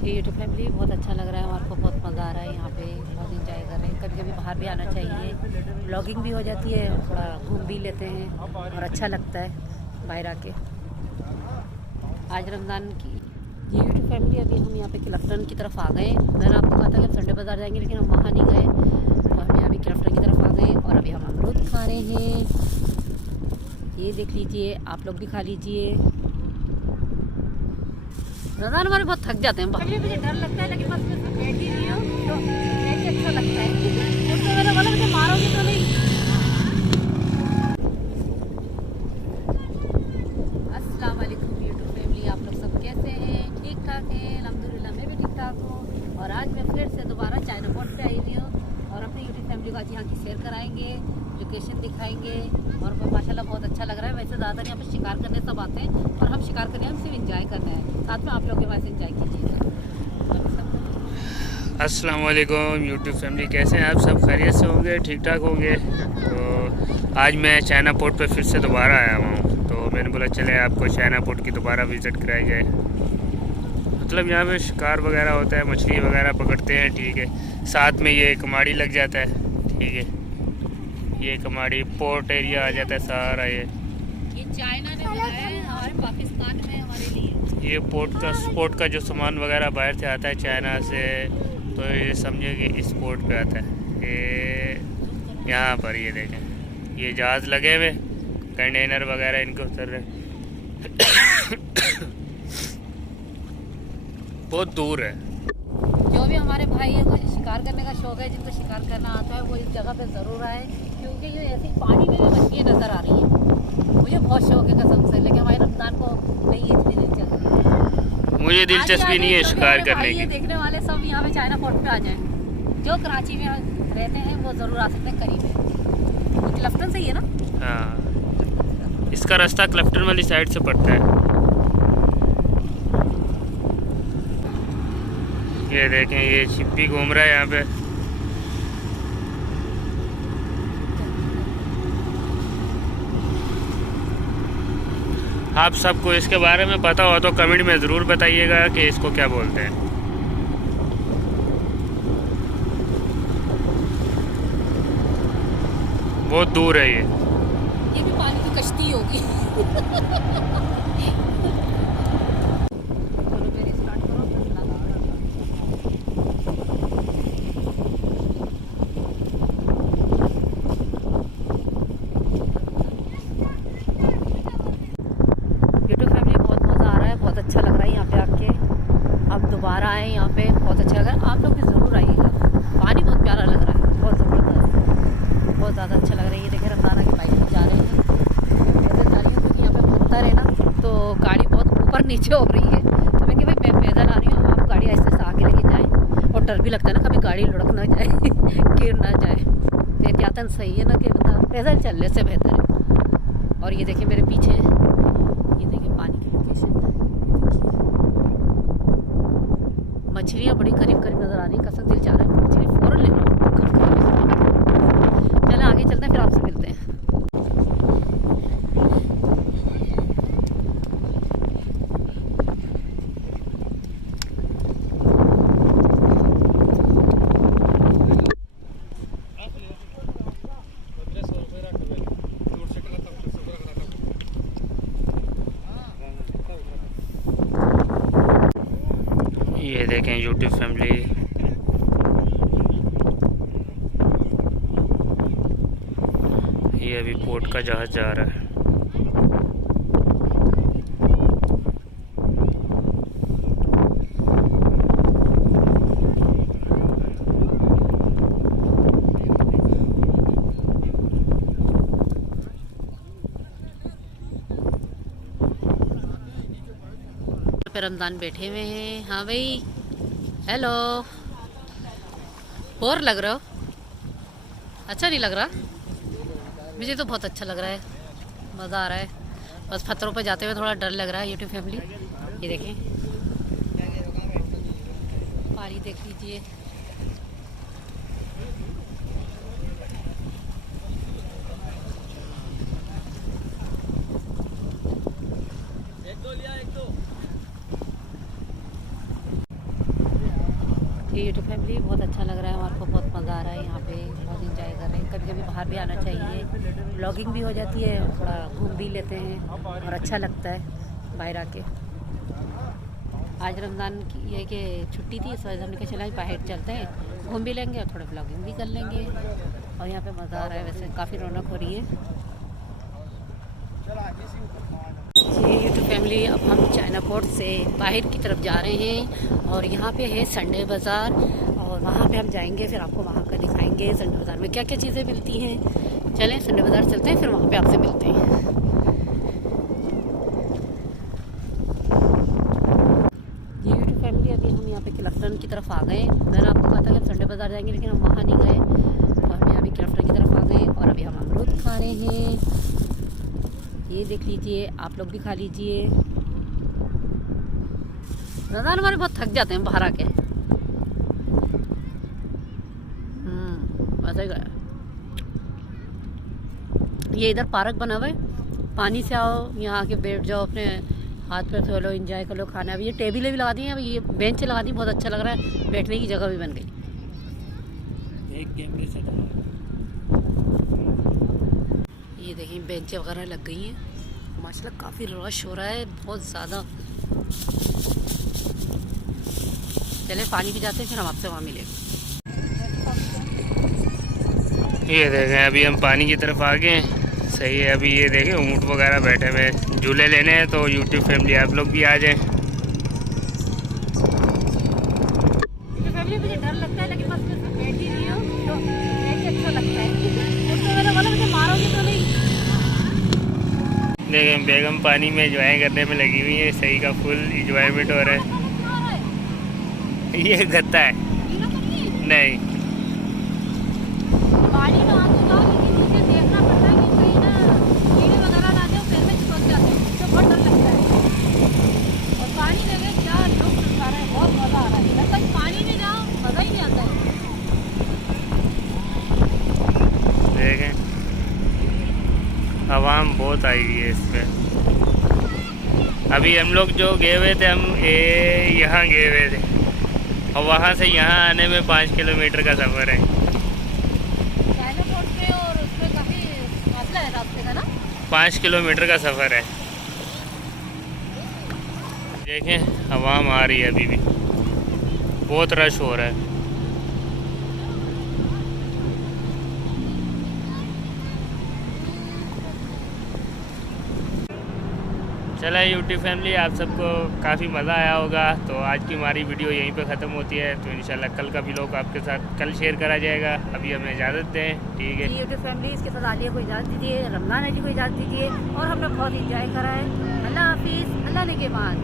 जी YouTube family बहुत अच्छा लग रहा है, हमारे को बहुत मज़ा आ रहा है। यहाँ पे बहुत इंजॉय कर रहे हैं। कभी कभी बाहर भी आना चाहिए, ब्लॉगिंग भी हो जाती है, थोड़ा घूम भी लेते हैं और अच्छा लगता है बाहर आके। आज रमज़ान की जी यूट्यूब फैमिली अभी हम यहाँ पे क्लफ्टन की तरफ आ गए। मैंने आपको कहा था कि हम संडे बाज़ार जाएंगे, लेकिन हम वहाँ नहीं गए, तो हम यहाँ भी क्लफ्टन की तरफ आ गए और अभी हम अमरूद खा रहे हैं। ये देख लीजिए, आप लोग भी खा लीजिए। रमज़ान हमारे बहुत थक जाते हैं। मुझे डर लगता है, लेकिन बस मैं बैठी रही हूँ तो अच्छा लगता है। उससे मैंने बोला मुझे मारोगे तो नहीं। अस्सलाम वालेकुम यूट्यूब फैमिली, आप लोग सब कैसे हैं? ठीक ठाक हैं? अल्हम्दुलिल्लाह मैं भी ठीक ठाक हूँ। और आज मैं फिर से दोबारा चाइना पोर्ट पे आई हुई हूँ और अपनी यूट्यूब फैमिली को आज यहाँ की शेयर कराएंगे, लोकेशन दिखाएंगे और माशाल्लाह बहुत अच्छा लग रहा है। वैसे ज़्यादातर यहाँ पर शिकार करने सब आते हैं और हम शिकार करने हम सिर्फ इंजॉय करना है, साथ में आप लोग के पास इंजॉय कीजिएगा। अस्सलाम वालेकुम यूट्यूब फैमिली, कैसे हैं आप सब? खैरियत से होंगे, ठीक ठाक होंगे। तो आज मैं चाइना पोर्ट पर फिर से दोबारा आया हूँ, तो मैंने बोला चले आपको चाइना पोर्ट की दोबारा विज़िट कराई जाए। मतलब यहाँ पे शिकार वगैरह होता है, मछली वगैरह पकड़ते हैं, ठीक है। साथ में ये कमाड़ी लग जाता है, ठीक है। ये कमाड़ी पोर्ट एरिया आ जाता है सारा। ये चाइना ने बनाया है, हमारे पाकिस्तान में हमारे लिए। ये पोर्ट का जो सामान वगैरह बाहर से आता है चाइना से, तो ये समझे कि इस पोर्ट पे आता है। ये यहाँ पर ये देखें, ये जहाज़ लगे हुए, कंटेनर वगैरह इनके उतर रहे बहुत दूर है। जो भी हमारे भाई है, मुझे शिकार करने का शौक है, जिनको शिकार करना आता है वो इस जगह पे ज़रूर आए, क्योंकि ये ऐसी पानी में भी मछलियाँ नज़र आ रही हैं। मुझे बहुत शौक है कसम से, लेकिन हमारे रमज़ान को नहीं है इतनी दिलचस्पी। मुझे दिलचस्पी नहीं है शिकार करने की। देखने वाले सब यहाँ पे चाइना पोर्ट पे आ जाएं। जो कराची में रहते हैं वो ज़रूर आ सकते हैं, करीब है। क्लफ्टन से ही है ना? हाँ, इसका रास्ता क्लफ्टन वाली साइड से पड़ता है। ये देखें, ये शिप भी घूम रहा है यहाँ पे। आप सबको इसके बारे में पता हो तो कमेंट में ज़रूर बताइएगा कि इसको क्या बोलते हैं। बहुत दूर है ये भी पानी की कश्ती होगी। अच्छा लग रहा है यहाँ पे आके। अब दोबारा आए यहाँ पे, बहुत अच्छा लग रहा है। आप लोग भी ज़रूर आइएगा। पानी बहुत प्यारा लग रहा है, बहुत ज़बरदस्त, बहुत ज़्यादा अच्छा लग रहा है। ये देखें रमज़ान की बाइक जा रहे हैं, पैदल जा रही हूँ क्योंकि यहाँ पे पत्थर है ना, तो गाड़ी बहुत ऊपर नीचे हो रही है। तो मैं कि भाई मैं पैदल आ रही हूँ, आप गाड़ी ऐसे से आगे लेके जाएँ। और डर भी लगता है ना, कभी गाड़ी लुढ़क ना जाए गिर ना जाए, तो एहतियातन सही है ना कि मतलब पैदल चलने से बेहतर है। और ये देखिए मेरे पीछे, ये देखिए पानी की लोकेशन, मछलियाँ बड़ी करीब करीब नज़र आ रही हैं। कसम दिल चाह रहा है मछली फ़ौरन ले लो। चलें आगे चलते हैं, फिर आपसे मिलते हैं। ये देखें यूट्यूब फैमिली, ये अभी पोर्ट का जहाज़ जा रहा है। पे रमज़ान बैठे हुए हैं। हाँ भाई, हेलो, बोर लग रहा हो? अच्छा नहीं लग रहा? मुझे तो बहुत अच्छा लग रहा है, मज़ा आ रहा है। बस पत्थरों पर जाते हुए थोड़ा डर लग रहा है। यूट्यूब फैमिली ये देखें, पानी देख लीजिए। जी यूट्यूब फैमिली, बहुत अच्छा लग रहा है हमारे को, बहुत मज़ा आ रहा है यहाँ पे, बहुत इंजॉय कर रहे हैं। कभी कभी बाहर भी आना चाहिए, ब्लॉगिंग भी हो जाती है, थोड़ा घूम भी लेते हैं और अच्छा लगता है बाहर आके। आज रमज़ान की ये कि छुट्टी थी, इस वजह से हमने कहा चला बाहर चलते हैं, घूम भी लेंगे और थोड़ा ब्लॉगिंग भी कर लेंगे। और यहाँ पे मज़ा आ रहा है, वैसे काफ़ी रौनक हो रही है। जी यूट्यूब फैमिली, अब हम चाइना पोर्ट से बाहर की तरफ जा रहे हैं और यहाँ पे है संडे बाज़ार, और वहाँ पे हम जाएंगे, फिर आपको वहाँ का दिखाएंगे संडे बाज़ार में क्या क्या चीज़ें मिलती हैं। चलें संडे बाज़ार चलते हैं, फिर वहाँ पे आपसे मिलते हैं। जी यूट्यूब फैमिली, अभी हम यहाँ पे क्लफ्टन की तरफ आ गए। मैंने आपको कहा था कि हम संडे बाज़ार जाएंगे, लेकिन हम वहाँ नहीं गए, तो हम अभी क्लफ्टन की तरफ आ गए और अभी हम अमरूद खा रहे हैं। ये देख लीजिए, आप लोग भी खा लीजिए। रमज़ान हमारे बहुत थक जाते हैं बाहर आके। वैसे ये इधर पार्क बना हुआ है, पानी से आओ, यहाँ आके बैठ जाओ, अपने हाथ पे धो लो, एंजॉय कर लो खाना। अभी ये टेबलें भी लगा दी हैं, अभी ये बेंच लगा दी, बहुत अच्छा लग रहा है, बैठने की जगह भी बन गई। एक कैमरे से ये देखिए बेंचें वगैरह लग गई हैं माशाल्लाह, काफ़ी रश हो रहा है बहुत ज़्यादा। चले पानी भी जाते हैं, फिर हम आपसे वहाँ मिलेंगे। ये देखें, अभी हम पानी की तरफ आ गए। सही है, अभी ये देखें ऊँट वगैरह बैठे हुए, झूले लेने हैं, तो यूट्यूब फैमिली आप लोग भी आ जाएं। मुझे डर लगता है, लेकिन बस मैं बैठ ही नहीं हूँ, तो अच्छा लगता है। तो मैंने बोला मुझे मारोगे तो नहीं। लेकिन बेगम पानी में एंजॉय करने में लगी हुई है, सही का फुल एंजॉयमेंट हो रहा है। ये गत्ता है नहीं, पानी में हाथ उठाओ, लेकिन नीचे देखना पड़ता है कि कहीं ना कीड़े वगैरह ना जाओ, पैर में चिपक जाते हैं, तो बहुत डर लगता है। और पानी देखें क्या लुत्फ आ रहा है, बहुत मज़ा आ रहा है। लगता है पानी में जाओ मज़ा ही नहीं आता है। देखें आवाम बहुत आई हुई है इस पे। अभी हम लोग जो गए हुए थे, हम यहाँ गए हुए थे, और वहाँ से यहाँ आने में 5 किलोमीटर का सफ़र है। चाइना पोर्ट पे, और उसमें काफ़ी फासला है रास्ते का ना, 5 किलोमीटर का सफ़र है। देखें आवाम आ रही है, अभी भी बहुत रश हो रहा है। चला यूट्यूब फैमिली, आप सबको काफ़ी मज़ा आया होगा। तो आज की हमारी वीडियो यहीं पे ख़त्म होती है, तो इंशाल्लाह कल का व्लॉग आपके साथ कल शेयर करा जाएगा। अभी हमें इजाज़त दें, ठीक है जी यूट्यूब फैमिली, इसके साथ आलिया को इजाज़त दीजिए, रमज़ान आजी को इजाज़त दीजिए, और हमने बहुत इंजॉय करा है। अल्लाह हाफिज़, अल्लाह ने के बाद।